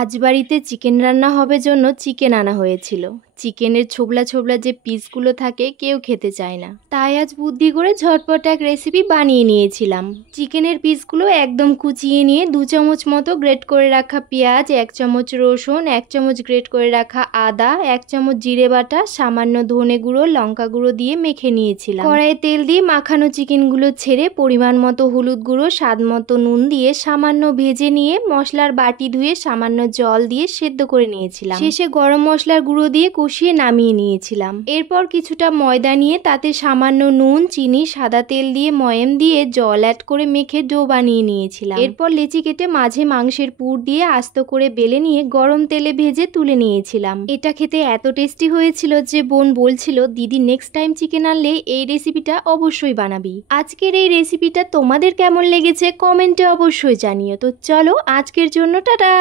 আজ বাড়িতে চিকেন রান্না হবে জন্য চিকেন আনা হয়েছিল। চিকেনের ছোবলা ছোবলা যে পিসগুলো থাকে কেউ খেতে চায় না, তাই আজ বুদ্ধি করে ঝটপট এক রেসিপি বানিয়ে নিয়েছিলাম। চিকেনের পিসগুলো একদম কুচিয়ে নিয়ে 2 চামচ মতো গ্রেট করে রাখা পেঁয়াজ, 1 চামচ রসুন, 1 চামচ গ্রেট করে রাখা আদা, 1 চামচ জিরে বাটা, সামান্য ধনে গুঁড়ো, লঙ্কা গুঁড়ো দিয়ে মেখে নিয়েছিলাম। কড়াইয়ে তেল দিয়ে মাখানো চিকেনগুলো ছেড়ে পরিমাণ মতো হলুদ গুঁড়ো, স্বাদ মতো নুন দিয়ে সামান্য ভেজে নিয়ে মশলার বাটি ধুয়ে সামান্য জল দিয়ে সেদ্ধ করে নিয়েছিলাম। শেষে গরম মশলার গুঁড়ো দিয়ে কষিয়ে নামিয়ে নিয়েছিলাম। এরপর কিছুটা ময়দা নিয়ে তাতে সামান্য নুন, চিনি, সাদা তেল দিয়ে ময়াম দিয়ে জল অ্যাড করে মেখে ডো বানিয়ে নিয়েছিলাম। এরপর লেচি কেটে মাঝে মাংসের পুর দিয়ে আস্ত করে বেলে নিয়ে গরম তেলে ভেজে তুলে নিয়েছিলাম। এটা খেতে এত টেস্টি হয়েছিল যে বোন বলছিল, দিদি নেক্সট টাইম চিকেন আনলে এই রেসিপিটা অবশ্যই বানাবি। আজকের এই রেসিপিটা তোমাদের কেমন লেগেছে কমেন্টে অবশ্যই জানিও। তো চলো আজকের জন্য টাটা।